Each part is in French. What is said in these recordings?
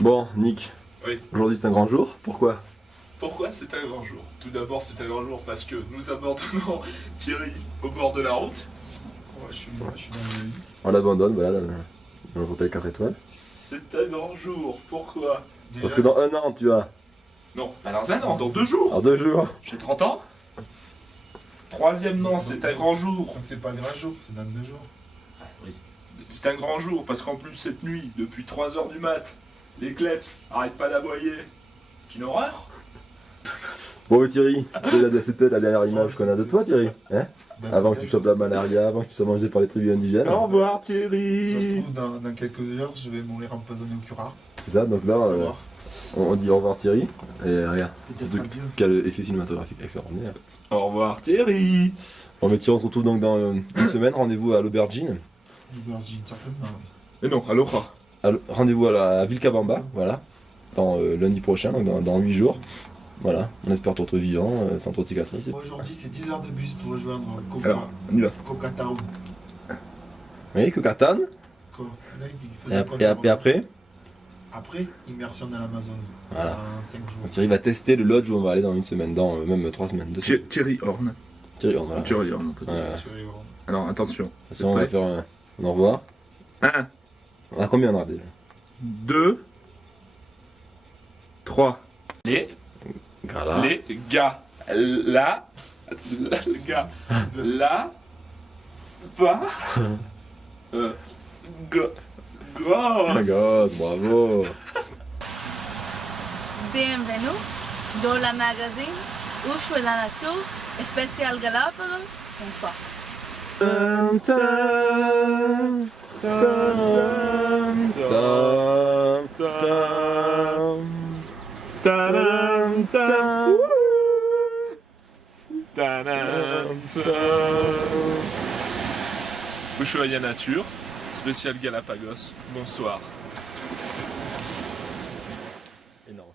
Bon, Nick. Oui. Aujourd'hui c'est un grand jour. Pourquoi? Pourquoi c'est un grand jour? Tout d'abord, c'est un grand jour parce que nous abandonnons Thierry au bord de la route. Ouais, je suis dans le lit. On l'abandonne, voilà, dans notre hôtel 4 étoiles. C'est un grand jour. Pourquoi? Déjà, Parce que dans un an, tu as. Non, pas dans un an, dans 2 jours. En 2 jours. J'ai 30 ans. Troisièmement, c'est un grand jour. donc c'est pas un grand jour, c'est dans 2 jours. C'est un grand jour parce qu'en plus, cette nuit, depuis 3h du mat, les kleps arrêtent pas d'aboyer. C'est une horreur. Bon, Thierry, c'était la dernière image qu'on a de toi, Thierry. Hein? Ben, Avant que tu peut-être, chopes la malaria, avant que tu sois mangé par les tribus indigènes. Au revoir, Ça se Thierry. trouve, dans quelques heures, je vais mourir empoisonné au curare. C'est ça, donc là, Faut savoir. on dit au revoir, Thierry. Et regarde, Peut-être surtout adieu. quel effet cinématographique extraordinaire. Au revoir, Thierry. Bon, mais Thierry, on se retrouve donc dans une semaine. Rendez-vous à l'Aubergine. L'aubergine, certainement. Mais non, aloha. Rendez-vous à la Vilcabamba, voilà. Dans lundi prochain, donc dans 8 jours. Voilà, on espère te retrouver vivant, sans trop de cicatrices. Aujourd'hui, c'est 10 heures de bus pour rejoindre Alors, on y va. Coca Town. Oui, Kokatan. Quoi Là, il Et, faisait quoi et après, Après, immersion dans l'Amazonie. Voilà. En 5 jours. Thierry va tester le lodge où on va aller dans une semaine, dans même 3 semaines. 2 semaines. Thierry Horn. Thierry, on va. Thierry Horn, on peut dire. Ouais. Sur les grands. Alors, attention. De toute façon, on va faire un au revoir. 1, On a combien on aura déjà? 2, 3. Les Voilà. gars, là, gars, là, pas, Ah, gosse, bravo. Bienvenue dans la magazine Uso de la Nature, spécial Galapagos. Bonsoir. Ushuaïa Nature, spécial Galapagos, bonsoir. Énorme.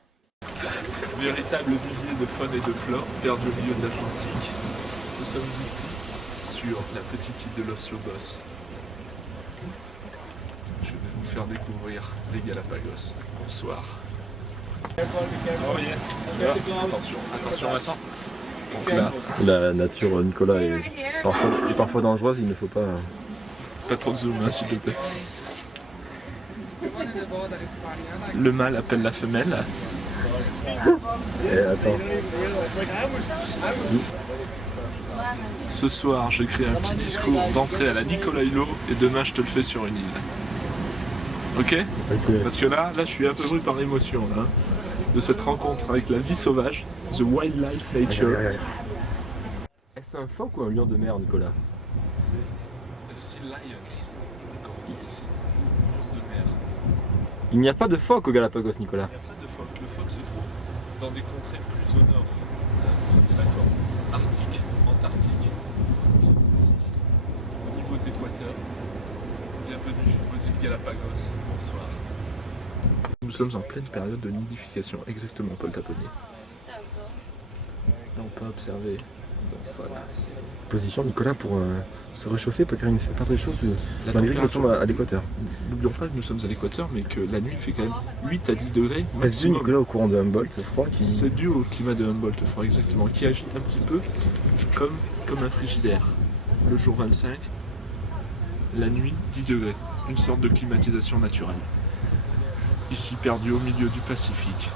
Véritable vivier de faune et de flore perdu au milieu de l'Atlantique. Nous sommes ici, sur la petite île de Los Lobos. Je vais vous faire découvrir les Galapagos. Bonsoir. Oh yes. Attention, attention Vincent. Donc là, La nature, Nicolas, est parfois dangereuse, il ne faut pas. pas trop de zoom, hein, s'il te plaît. Le mâle appelle la femelle. Eh, attends. Ce soir, j'écris un petit discours d'entrée à la Nicolas Hulot et demain, je te le fais sur une île. Ok? Ok. Parce que là, je suis un peu pris par l'émotion là, hein, de cette rencontre avec la vie sauvage, the wildlife nature. Est-ce un phoque ou un lion de mer, Nicolas? C'est Sea Lions, comme on dit ici, lion de mer. Il n'y a pas de phoque au Galapagos, Nicolas. Il n'y a pas de phoque. Le phoque se trouve dans des contrées plus au nord. Vous êtes d'accord? Arctique, Antarctique. Nous sommes ici, au niveau de l'équateur. Bienvenue aux îles Galapagos. Bonsoir. Nous sommes en pleine période de nidification, exactement, Paul Taponnier. Là, on peut observer. Donc voilà, c'est Position, Nicolas, pour se réchauffer, parce qu'il ne fait pas très chaud, la malgré que nous température. sommes à l'équateur. N'oublions pas que nous sommes à l'équateur, mais que la nuit il fait quand même 8 à 10 degrés Est-ce dû, maximum. Nicolas, au courant de Humboldt, c'est froid qui... C'est dû au climat de Humboldt, fort exactement, qui agit un petit peu comme un frigidaire. Le jour 25, la nuit 10 degrés, une sorte de climatisation naturelle. Ici perdu au milieu du Pacifique.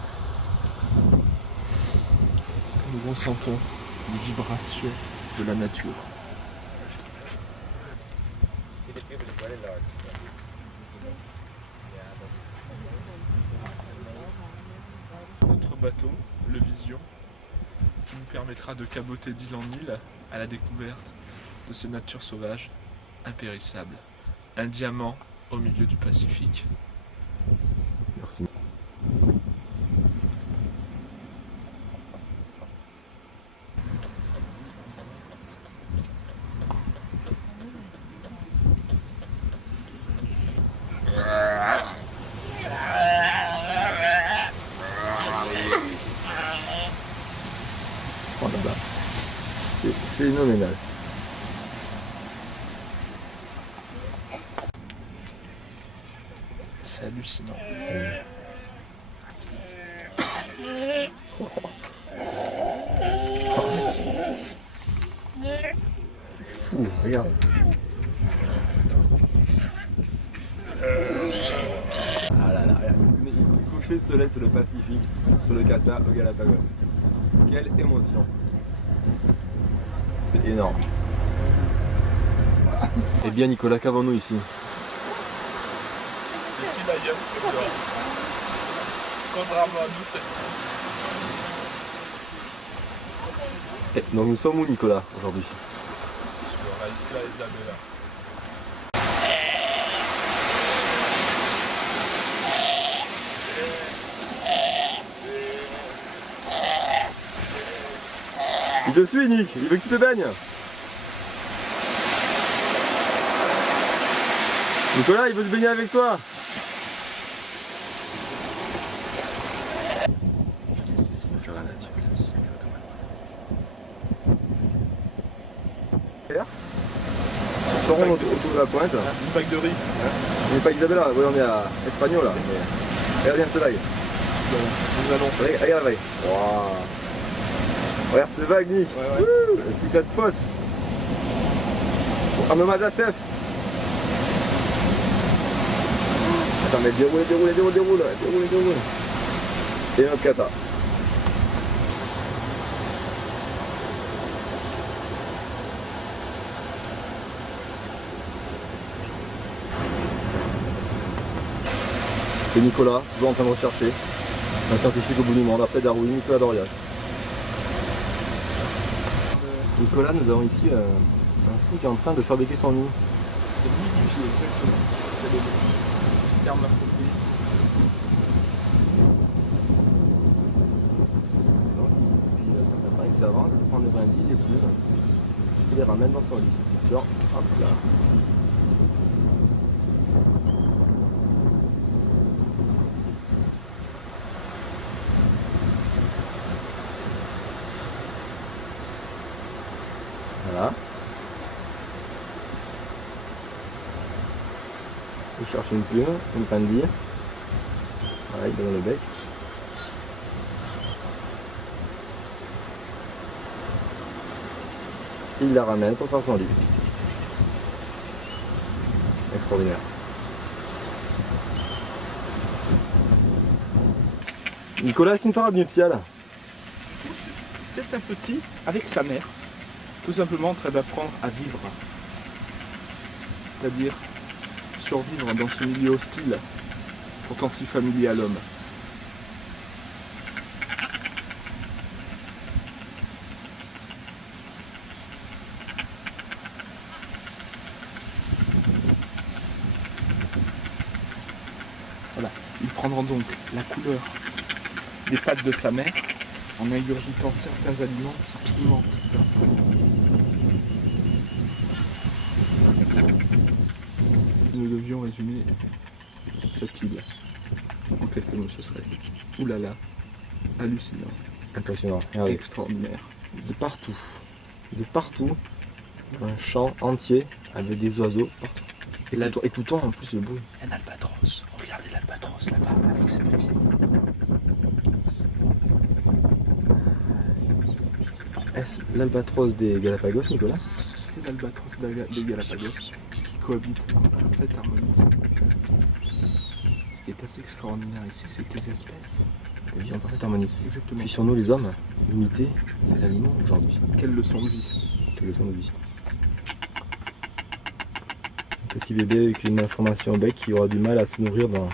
Nous ressentons les vibrations de la nature. Notre bateau, le Vision, qui nous permettra de caboter d'île en île à la découverte de ces natures sauvages impérissables. Un diamant au milieu du Pacifique. Merci. Oh là là, c'est phénoménal. C'est hallucinant. C'est Ouh, regarde. Ah là là, regarde. Le coucher de soleil sur le Pacifique, sur le Qatar, au Galapagos. Quelle émotion. C'est énorme. Eh bien Nicolas, qu'avons-nous ici? Ici, la Lions, c'est dehors. Contrairement à nous, c'est... Donc nous sommes où Nicolas aujourd'hui? Sur la Isla Isabela. Il te suit Nick, il veut que tu te baignes. Nicolas, il veut se baigner avec toi. Faire la nature, exactement. Nous serons autour de la pointe. Une bague de riz. On n'est pas Isabella, oui, on est à Espagnol là. Regarde bien ce vague. Nous allons. Regarde la vague. Wow. Regarde cette vague Nick. Ouais. Le secret spot. Un hommage à Steph. Attends mais déroule. Et notre kata. Et Nicolas, toujours en train de rechercher un scientifique au bout du monde, après Darwin, Nicolas Dorias. Nicolas, nous avons ici un fou qui est en train de fabriquer son nid. C'est modifié, exactement. C'est le terme approprié. Donc depuis un certain temps, il s'avance, il prend des brindilles, les plumes, il les ramène dans son lit. Bien sûr, hop là. Voilà. Il cherche une plume, une brindille. Voilà, il donne le bec. Il la ramène pour faire son lit. Extraordinaire. Nicolas, est-ce une parade nuptiale? C'est un petit avec sa mère, tout simplement en train d'apprendre à vivre. C'est-à-dire survivre dans ce milieu hostile, pourtant si familier à l'homme. Voilà, ils prendront donc la couleur des pattes de sa mère en ingurgitant certains aliments qui pimentent leur peau. Nous devions résumer cette île en quelques mots, ce serait oulala, hallucinant, Impressionnant. Regardez. extraordinaire. De partout, un champ entier avec des oiseaux partout. Écoutons en plus le bruit. Un albatros, regardez l'albatros là-bas avec ses petits. Est-ce l'albatros des Galapagos, Nicolas? C'est l'albatros des Galapagos qui cohabitent en parfaite harmonie. Ce qui est assez extraordinaire ici, c'est que les espèces, Ils vivent en parfaite harmonie. exactement, Puis sur nous les hommes, imiter ces animaux aujourd'hui. quelle leçon de vie. Quelle leçon de vie. Un petit bébé avec une information au bec qui aura du mal à se nourrir dans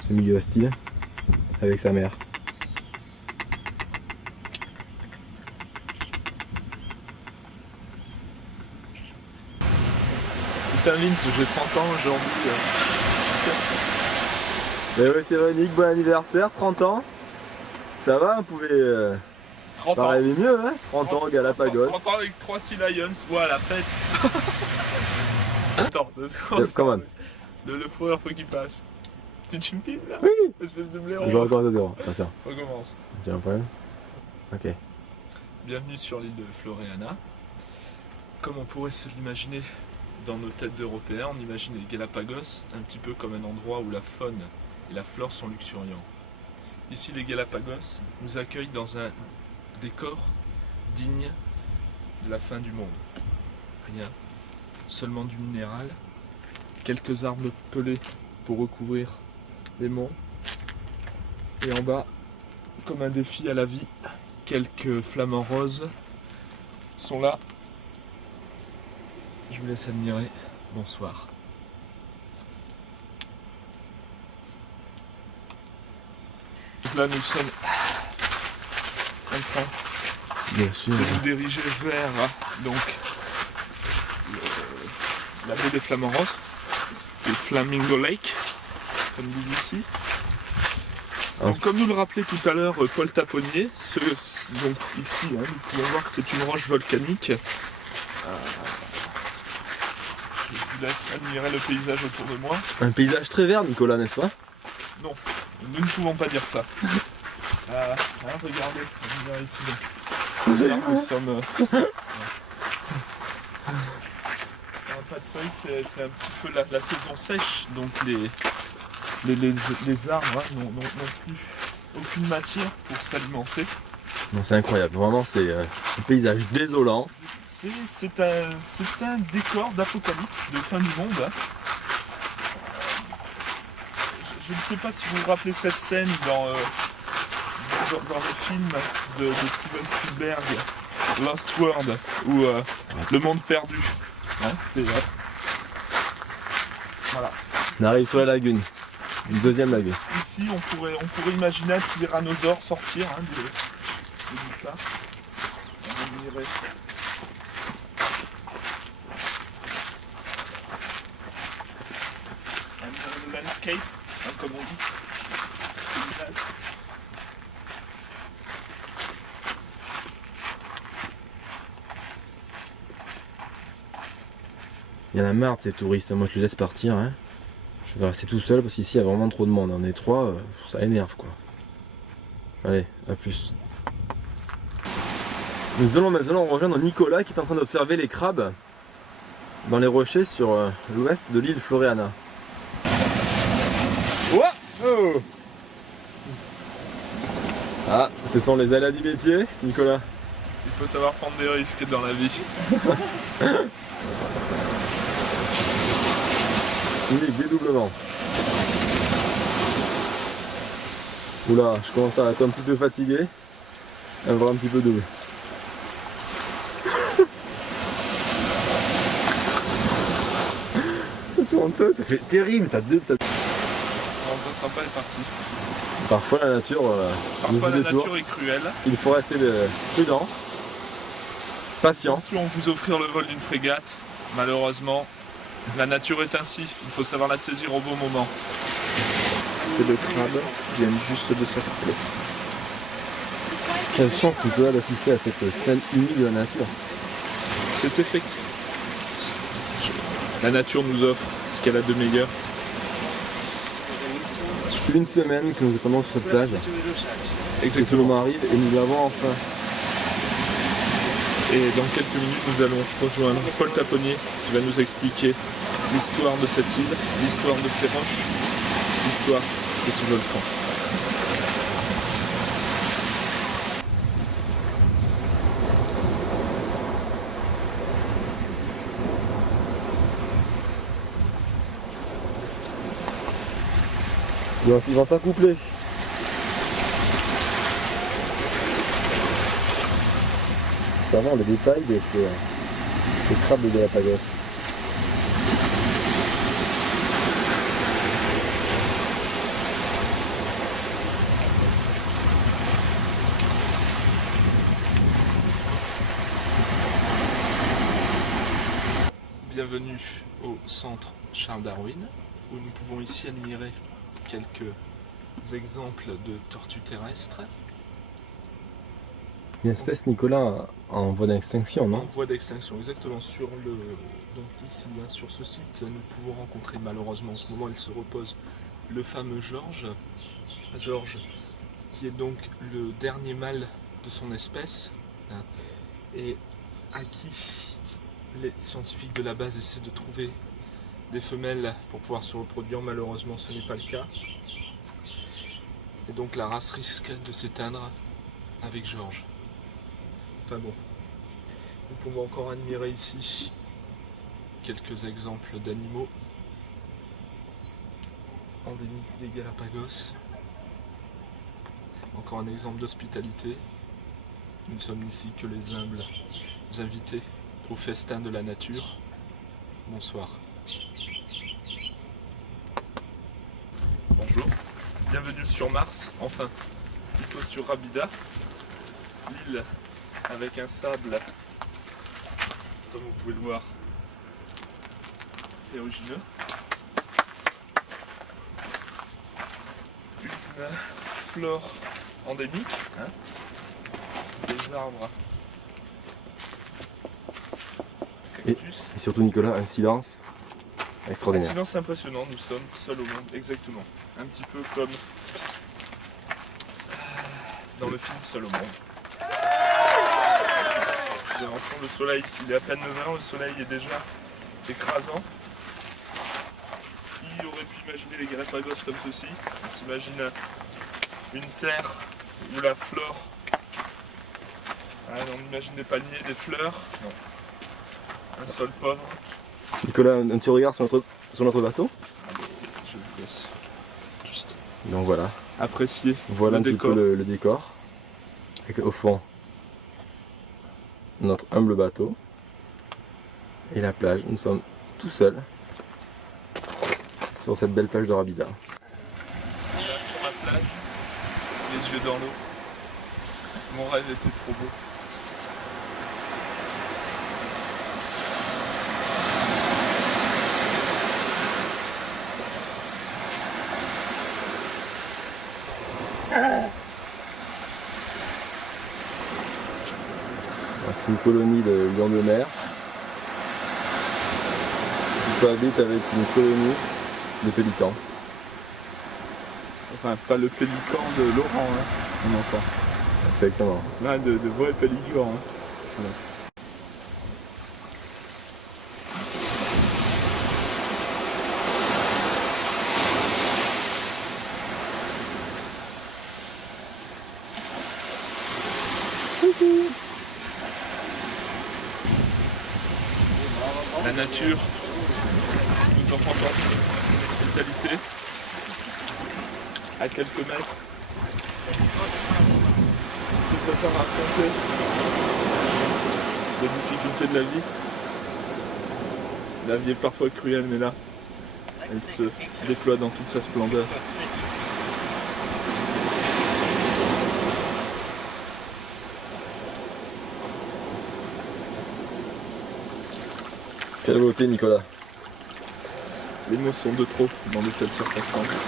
ce milieu hostile avec sa mère. Putain Vince, j'ai 30 ans aujourd'hui. Mais ouais, c'est vrai, Nick, bon anniversaire, 30 ans. Ça va, on pouvait 30 pas ans. rêver mieux, hein? 30 ans, Galapagos. 30 ans avec 3 Sea Lions, ouais, la fête. Attends, 2 secondes. Come on. Le fourreur, faut qu'il passe. Tu me filmes là? Oui. Espèce de Je blaireau. vais encore à zéro. Attention, Recommence. j'ai un problème. Ok. Bienvenue sur l'île de Floreana. Comme on pourrait se l'imaginer dans nos têtes d'Européens, on imagine les Galapagos un petit peu comme un endroit où la faune et la flore sont luxuriants. Ici, les Galapagos nous accueillent dans un décor digne de la fin du monde. Rien, seulement du minéral, quelques arbres pelés pour recouvrir les monts, et en bas, comme un défi à la vie, quelques flamants roses sont là. Je vous laisse admirer. Bonsoir. Donc là, nous sommes en train Bien sûr. de nous diriger vers donc la baie des Flamants Roses, le Flamingo Lake, comme disent ici. Donc, comme nous le rappelait tout à l'heure Paul Taponnier, donc ici, nous pouvons voir que c'est une roche volcanique. Je vous laisse admirer le paysage autour de moi. Un paysage très vert, Nicolas, n'est-ce pas? Non, nous ne pouvons pas dire ça. Regardez, on dirait ici. C'est ça, nous sommes. Pas de feuilles, c'est un petit peu la saison sèche, donc les arbres n'ont plus aucune matière pour s'alimenter. Non, c'est incroyable, vraiment, c'est un paysage désolant. C'est un décor d'apocalypse, de fin du monde. Je ne sais pas si vous vous rappelez cette scène dans le film de Steven Spielberg, Lost World, ou Le Monde Perdu. Hein, voilà. On arrive sur la lagune, une deuxième lagune. Ici, on pourrait imaginer un tyrannosaure sortir de nulle part. On dirait un landscape, hein, comme on dit. Il y en a marre de ces touristes, moi je les laisse partir. Hein. Je vais rester tout seul parce qu'ici il y a vraiment trop de monde. On est trois, ça énerve quoi. Allez, à plus. Nous allons maintenant rejoindre Nicolas qui est en train d'observer les crabes dans les rochers sur l'ouest de l'île Floréana. Oh, ah, ce sont les aléas du métier, Nicolas. Il faut savoir prendre des risques dans la vie. Unique dédoublement. Oula, je commence à être un petit peu fatigué. À avoir un petit peu double. C'est honteux, ça fait terrible, t'as deux. On ne passera pas les parties. Parfois la nature. Parfois nous la fait des tours. nature est cruelle. Il faut rester prudent, patient. Attention, vous offrir le vol d'une frégate. Malheureusement, la nature est ainsi. Il faut savoir la saisir au bon moment. C'est le crabe qui vient juste de s'affronter. Quelle chance Nicolas d'assister à cette scène unique de la nature. C'est effectif. La nature nous offre ce qu'elle a de meilleur. Une semaine que nous attendons sur cette plage. Et ce Exactement. moment arrive et nous l'avons enfin. Et dans quelques minutes, nous allons rejoindre Paul Taponnier qui va nous expliquer l'histoire de cette île, l'histoire de ces roches, l'histoire de ce volcan. Ils vont s'accoupler. Ça va, le détail de ces crabes de Galapagos. Bienvenue au centre Charles Darwin, où nous pouvons ici admirer quelques exemples de tortues terrestres. Une espèce, Nicolas, en voie d'extinction, En non? voie d'extinction, exactement. Donc ici, hein, sur ce site, nous pouvons rencontrer malheureusement en ce moment, il se repose, le fameux George, qui est donc le dernier mâle de son espèce, hein, et à qui les scientifiques de la base essaient de trouver des femelles pour pouvoir se reproduire. Malheureusement, ce n'est pas le cas. donc la race risque de s'éteindre avec Georges. Enfin bon, nous pouvons encore admirer ici quelques exemples d'animaux endémiques des Galapagos. Encore un exemple d'hospitalité. Nous ne sommes ici que les humbles invités au festin de la nature. Bonsoir. Bonjour, bienvenue sur Mars, enfin plutôt sur Rabida, l'île avec un sable, comme vous pouvez le voir, ferrugineux. Une flore endémique, hein, des arbres, cactus. Et surtout Nicolas, un silence Un extraordinaire. silence impressionnant, nous sommes seuls au monde, exactement. Un petit peu comme dans le film Seul au monde. Nous avançons, le soleil, il est à peine 9h, le soleil est déjà écrasant. Qui aurait pu imaginer les Galapagos comme ceci? On s'imagine une terre où la flore, on imagine des palmiers, des fleurs, non. Un sol pauvre. Nicolas, un petit regard sur notre bateau. Je vous laisse juste Donc voilà, apprécier voilà le un petit décor. peu le décor. Avec au fond notre humble bateau et la plage. Nous sommes tout seuls sur cette belle plage de Rabida. Là, sur la plage, les yeux dans l'eau. Mon rêve était trop beau. Donc, une colonie de lions de mer qui cohabite avec une colonie de pélicans. Enfin, pas le pélican de Laurent, hein, on entend. Effectivement. Là, de vrais pélicans. Hein. Voilà. La nature nous offre encore son hospitalité à quelques mètres. On se prépare à affronter les difficultés de la vie. La vie est parfois cruelle, mais là, elle se déploie dans toute sa splendeur. Quelle beauté, Nicolas. Les mots sont de trop dans de telles circonstances.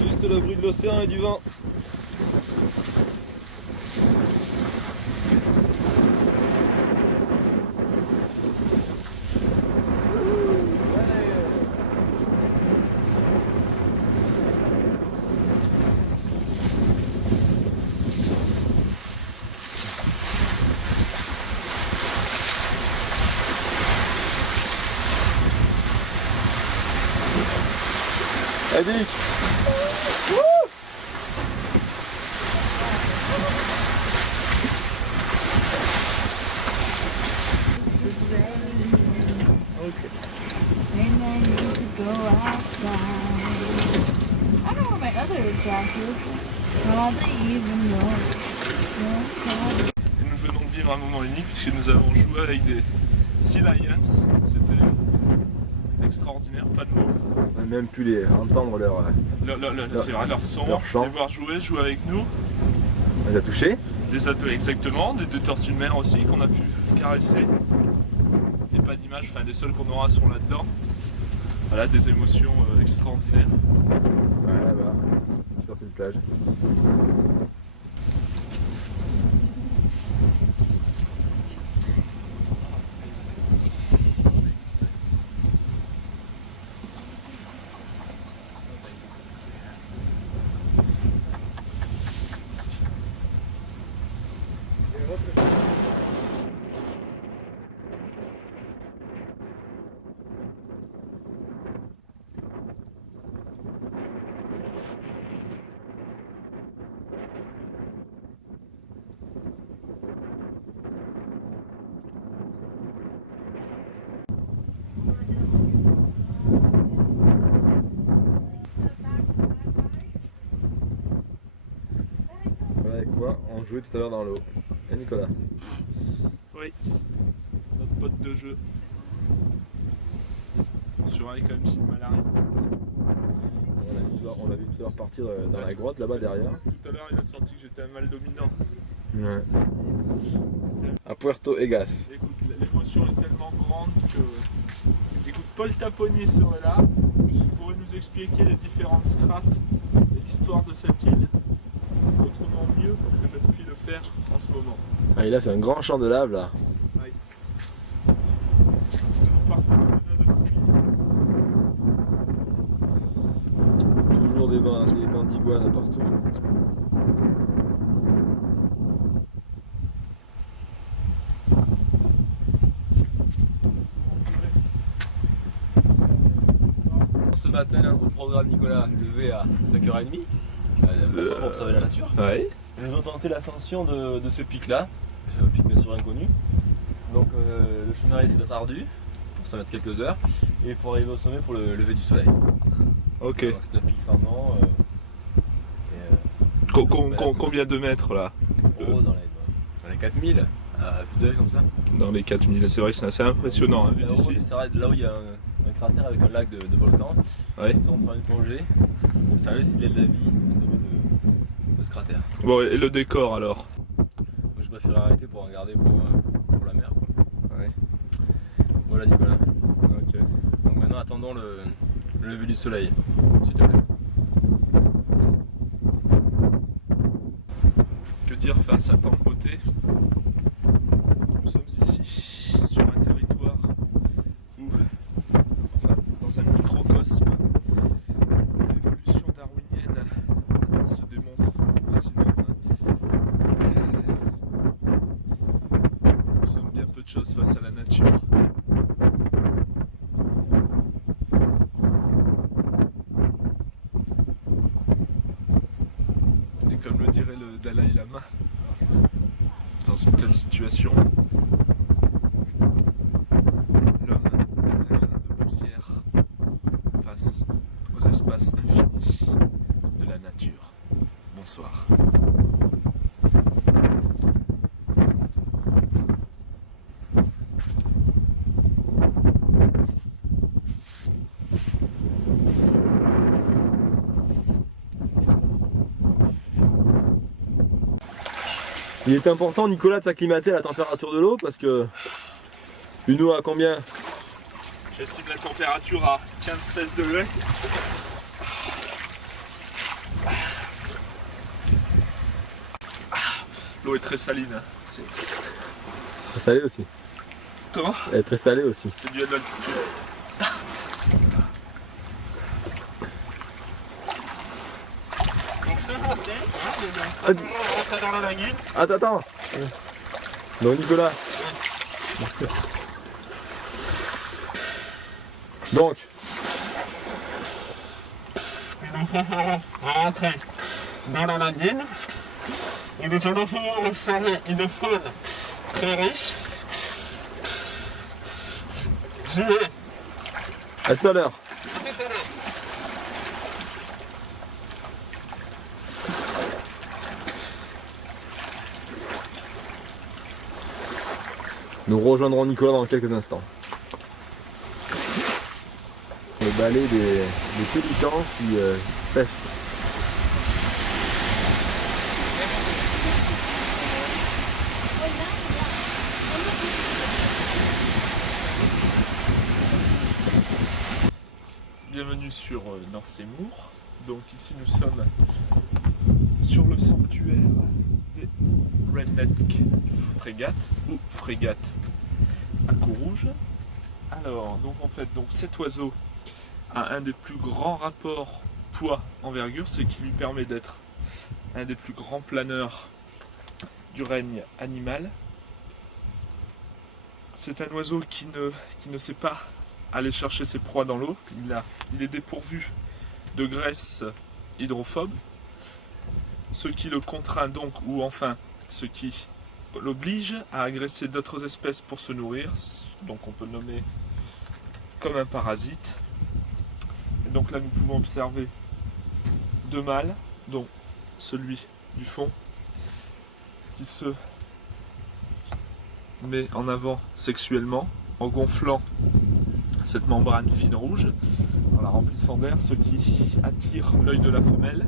Juste le bruit de l'océan et du vent. Adic. And I need to go outside. I know where my other jack is. Hardly even know. Et nous venons de vivre un moment unique puisque nous avons joué avec des Sea Lions. C'était extraordinaire, pas de mots. On a même pu les entendre C'est vrai, leur son, leur chant. les voir jouer avec nous. On les a touchés. Des atos exactement, des tortues de mer aussi qu'on a pu caresser. Et pas d'image, enfin les seuls qu'on aura sont là-dedans. Voilà, des émotions extraordinaires. Voilà, là-bas, sur cette plage. Thomas ont joué tout à l'heure dans l'eau. Et Nicolas. Oui, notre pote de jeu. On surveille quand même si le mal arrive. On l'a vu tout à l'heure partir dans la grotte là-bas derrière. Tout à l'heure, il a sorti que j'étais un mal dominant. Ouais. À Puerto Egas. Écoute, l'émotion est tellement grande que. Écoute, Paul Taponnier serait là. Il pourrait nous expliquer les différentes strates et l'histoire de cette île. Autrement mieux que je ne puis le faire en ce moment. Ah, et là, c'est un grand champ de lave là. Oui. Nous partons là depuis. Toujours des bancs d'iguanes partout. Ce matin, au programme Nicolas, levé à 5h30, pour observer la nature. Ouais. Nous avons tenté l'ascension de ce pic-là. C'est un pic bien sûr inconnu. Donc le chemin risque d'être ardu, pour ça mettre quelques heures, et pour arriver au sommet pour le lever du soleil. Ok. Donc, c'est un pic sans nom. Combien de mètres là? Dans les 4000, à vue d'œil comme ça. Dans les 4000, c'est vrai que c'est assez impressionnant, hein, vu Là, d'ici. on s'arrête là où il y a un cratère avec un lac de volcan. Ouais. Ils sont en train de plonger pour observer s'il y a de la vie au sommet de ce cratère. Bon, et le décor alors? Moi, je préfère arrêter pour regarder pour la mer. Quoi. Ouais. Voilà Nicolas. Ok. Donc maintenant attendons le lever du soleil, s'il te plaît. Que dire face à tant de beauté? Nous sommes ici sur un territoire où, enfin, dans un microcosme, où l'évolution darwinienne se démontre facilement. Nous sommes bien peu de choses face à la nature. Et comme le dirait le Dalai Lama, dans une telle situation, l'homme est un grain de poussière face aux espaces infinis de la nature. Bonsoir. Il est important, Nicolas, de s'acclimater à la température de l'eau parce que une eau à combien? J'estime la température à 15-16 degrés. L'eau est très saline. Hein. Très salée aussi. Comment? Elle est très salée aussi. C'est dû à de l'altitude. Attends. Donc Nicolas. Donc. Rentrer dans la lagune et nous allons pouvoir observer une faune très riche. Jouer. À tout à l'heure. Nous rejoindrons Nicolas dans quelques instants. Le balai des pélicans qui pêchent. Bienvenue sur Norsemour. Donc ici nous sommes sur le sanctuaire des Redneck Frégates ou Frégates à cou rouge. Alors, donc en fait, cet oiseau a un des plus grands rapports poids-envergure, ce qui lui permet d'être un des plus grands planeurs du règne animal. C'est un oiseau qui ne sait pas aller chercher ses proies dans l'eau. Il est dépourvu de graisse hydrophobe, ce qui le contraint donc, ou enfin ce qui l'oblige à agresser d'autres espèces pour se nourrir, donc on peut le nommer comme un parasite. Et donc là nous pouvons observer deux mâles, dont celui du fond, qui se met en avant sexuellement en gonflant cette membrane fine rouge, en la remplissant d'air, ce qui attire l'œil de la femelle.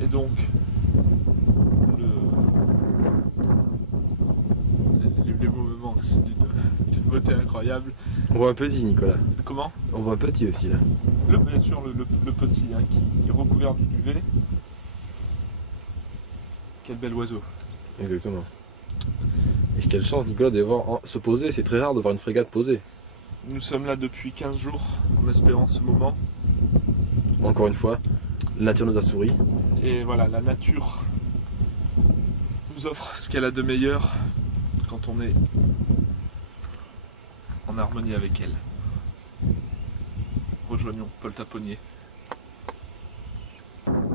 Et donc, les mouvements, c'est d'une beauté incroyable. On voit un petit, Nicolas. Comment? On voit un petit aussi là. Bien sûr, le petit hein, qui est recouvert du duvet. Quel bel oiseau. Exactement. Et quelle chance, Nicolas, de voir se poser. C'est très rare de voir une frégate posée. Nous sommes là depuis 15 jours en espérant ce moment. Encore une fois, la nature nous a souri. Et voilà, la nature nous offre ce qu'elle a de meilleur quand on est en harmonie avec elle. Rejoignons Paul Taponnier.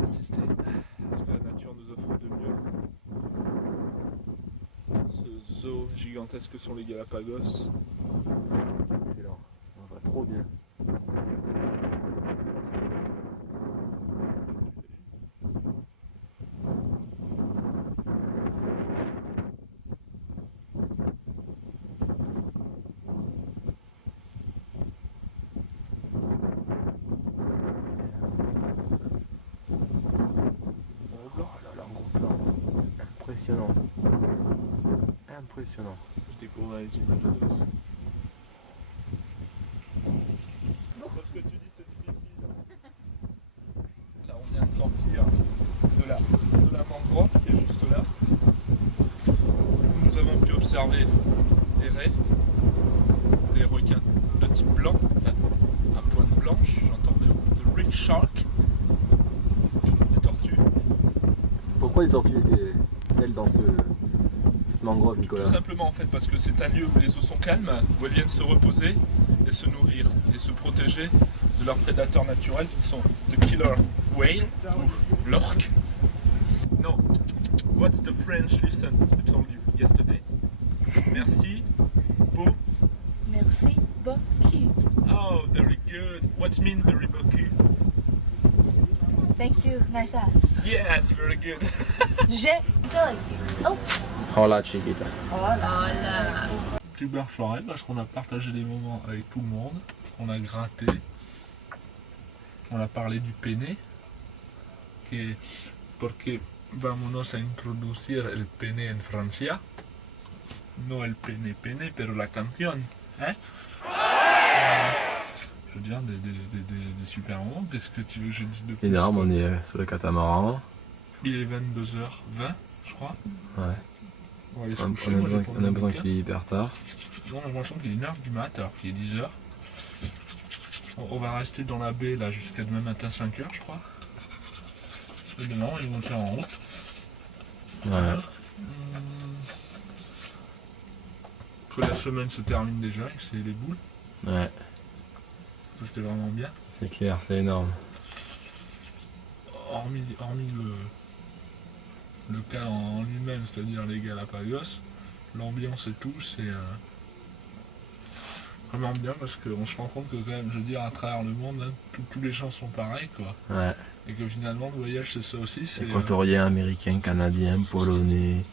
Assister à ce que la nature nous offre de mieux. Ce zoo gigantesque que sont les Galapagos. Excellent. On va trop bien. Impressionnant. Impressionnant. Je découvre les images de l'os. Ce que tu dis, c'est difficile. Là, on vient de sortir de la mangrove qui est juste là. Nous avons pu observer des raies, des requins de type blanc, enfin, à pointe blanche, j'entends de reef shark, des tortues. Pourquoi les tortues étaient-elles dans cette mangrove, Nicolas? Tout simplement en fait parce que c'est un lieu où les eaux sont calmes, où elles viennent se reposer et se nourrir et se protéger de leurs prédateurs naturels qui sont the killer whale ou l'orque. No, what's the French lesson I told you yesterday? Merci, beau. Merci beaucoup. Oh, very good. What mean very beaucoup? Thank you, nice ass. Yes, very good. J'ai gueule. Oh. Hola, chiquita. Plus belle soirée parce qu'on a partagé des moments avec tout le monde. On a gratté. On a parlé du pene. Porque vámonos a introducir el pene en Francia. No el pene pene, pero la canción. Hein? Je veux dire, des super moments. Qu'est-ce que tu veux que je dise de plus? Énorme, on est sur le catamaran. Il est 22h20, je crois. Ouais. On va aller se On coucher. Moi, j'ai pas a envie de l'impression bouquin. qu'il est hyper tard. Non, j'ai l'impression qu'il est 1h du mat alors qu'il est 10h. On va rester dans la baie là jusqu'à demain matin 5h je crois. Et maintenant on est monté en route. Ouais. Que la semaine se termine déjà et que c'est les boules. Ouais. C'était vraiment bien. C'est clair, c'est énorme. Hormis le cas en lui-même, c'est-à-dire les Galapagos, l'ambiance et tout, c'est vraiment bien parce qu'on se rend compte que quand même, je veux dire, à travers le monde, hein, tous les gens sont pareils quoi. Ouais. Et que finalement le voyage c'est ça aussi, c'est Équatorien, américain, canadien, polonais,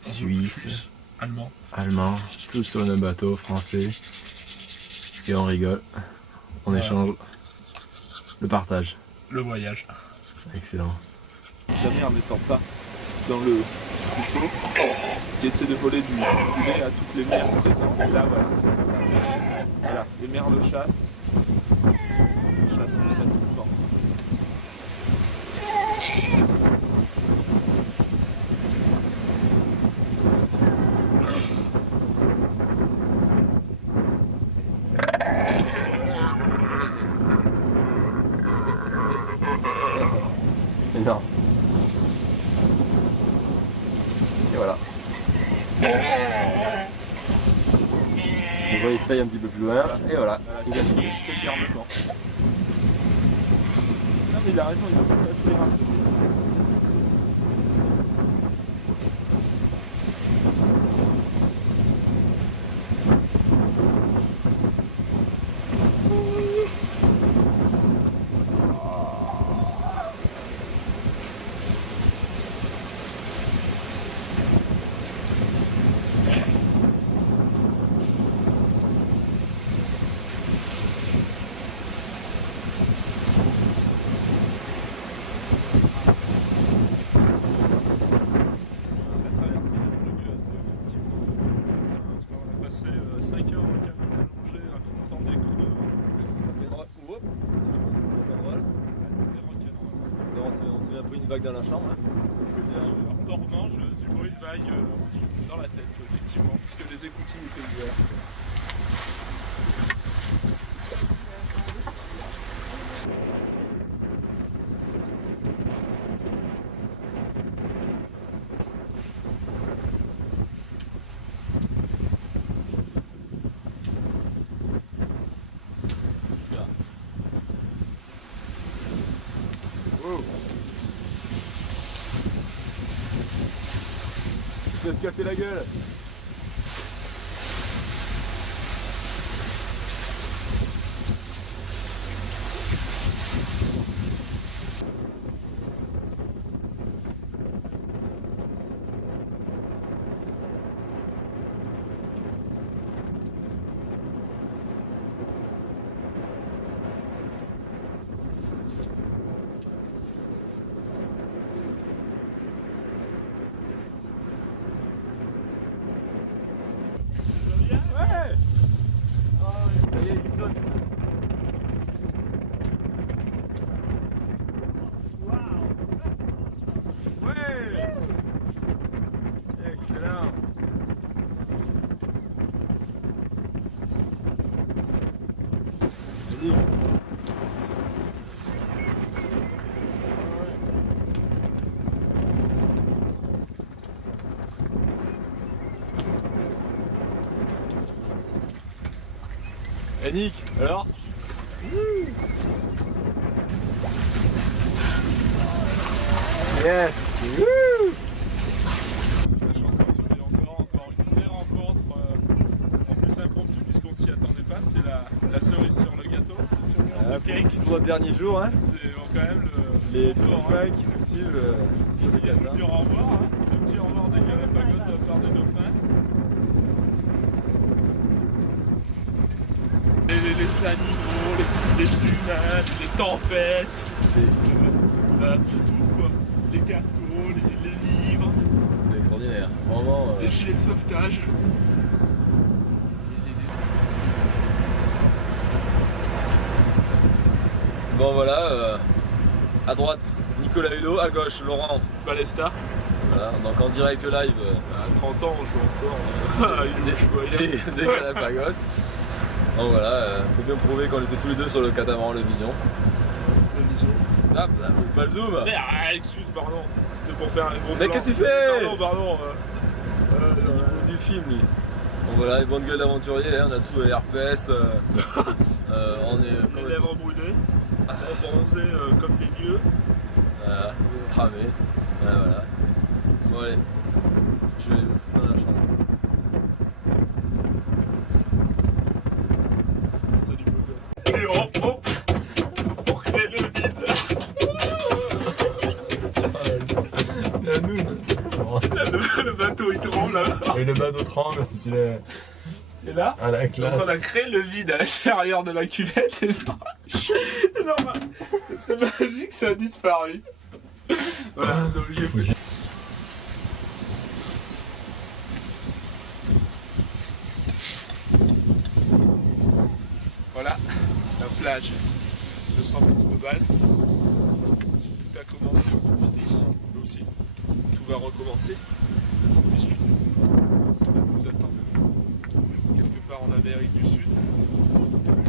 suisse, allemand. allemand, tous sur le bateau français. Et on rigole. On échange le partage. Le voyage. Excellent. Sa mère n'étant pas dans le couteau, qui essaie de voler du lait à toutes les mères présentes. Et là voilà. Voilà, les mères de chasse. Chasse tout ça tout le temps. Énorme. Et voilà. On va essayer un petit peu plus loin. Et voilà. Il a fini très fermement. Non mais il a raison, il a pas tous les rames. vague dans la chambre. Hein. En dormant, je subis une vague dans la tête, effectivement, parce que les écoutines étaient ouverts. Tu vas te casser la gueule. Ça y est, il sonne. Ouais. Excellent. Vas-y. Eh Nick, alors? Yes! La chance qu'on subit encore une vraie rencontre, en plus impromptue, puisqu'on s'y attendait pas, c'était la cerise sur le gâteau. Le cake. Pour le dernier jour, hein? C'est quand même Les fort, fans qui nous suivent sur le le Qatar. petit au revoir, hein. Le petit au revoir des Galapagos de la part des dauphins. Les animaux, les humains, les tempêtes, tout quoi. Les gâteaux, les livres, C'est extraordinaire. Vraiment. les gilets de sauvetage. Bon voilà, à droite Nicolas Hulot, à gauche Laurent Balesta, Voilà, donc en direct live à 30 ans on joue encore des Galapagos. Donc voilà, faut bien prouver qu'on était tous les deux sur le catamaran Le Vision. Ah bah, pas le zoom. Mais excuse, pardon, c'était pour faire un gros Mais plan. qu'est-ce que tu fais? Pardon. Du film lui. Donc voilà, une bonne gueule d'aventurier, hein, on a tout herpès, on est Les lèvres brûlées, bronzées comme des dieux. voilà, cramé. Voilà. Bon allez, je vais me foutre dans la chambre. Salut beau gosse. Et hop hop pour créer le vide. Le bateau il tremble là. Et le bateau tremble, si tu l'as Et là, à la donc classe. on a créé le vide à l'intérieur de la cuvette et genre, c'est magique, ça a disparu. Voilà, donc j'ai fait. Voilà, la plage de San Cristobal. Tout a commencé, tout fini. Nous aussi, tout va recommencer. Puisque ça va nous attendre quelque part en Amérique du Sud,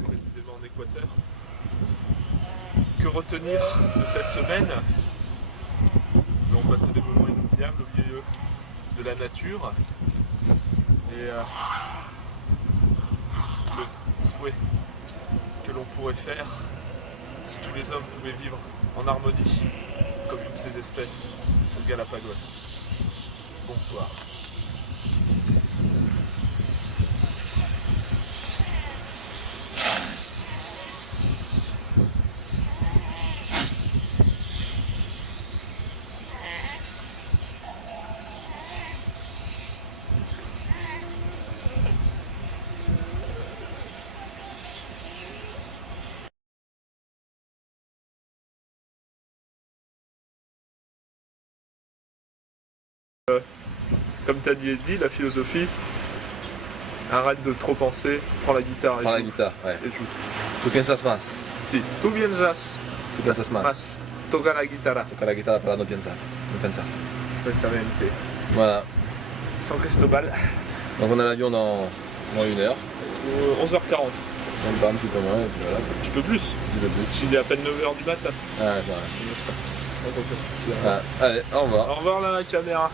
précisément en Équateur. Que retenir de cette semaine? Nous avons passé des moments inoubliables au milieu de la nature. Et le souhait que l'on pourrait faire si tous les hommes pouvaient vivre en harmonie, comme toutes ces espèces aux Galapagos. Bonsoir. Comme tu as dit, la philosophie, arrête de trop penser, prends la guitare Prends la guitare, ouais. et joue. Tout bien ça se passe. Si, tout bien ça. Tout bien ça se passe. Mas. Toca la guitarra. Toca la guitarra para no pensar. No pensar. Exactamente. Voilà. San Cristobal, Donc on a l'avion dans 1 heure. 11h40. Même pas un petit peu moins, et puis voilà. Un petit peu plus. Un petit peu plus. Il est à peine 9h du matin. Ah, c'est vrai. N'est-ce pas? Donc on fait. Ah, allez, au revoir. Au revoir la caméra.